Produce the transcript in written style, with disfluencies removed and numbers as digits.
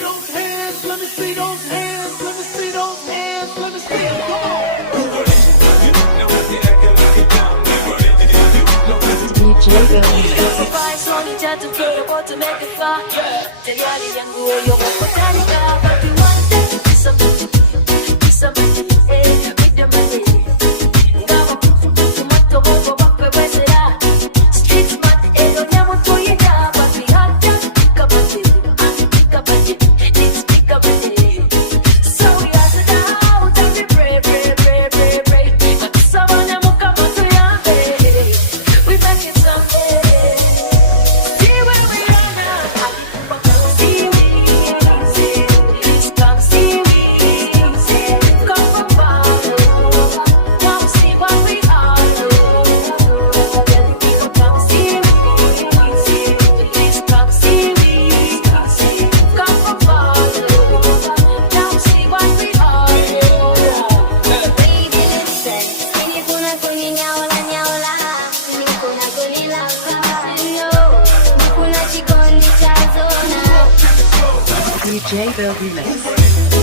those hands, let me see those hands, let me see those hands, let me see them. Come on. DJ Billy. 손이 잦은 표현고 to make it fly 대가리 양구에 용 먹고 다니까 But you want that Be somebody Be somebody Make them money 나와 토마토 먹고 밥에 왜 será Street smart 애도냐면 보이냐 But we hot down 삐까봐지 삐까봐지 It's 삐까봐지 So we are to now Time to pray pray pray pray pray 막사와냐 못 가만둬야 돼 We back it someday DJ Bill Remix.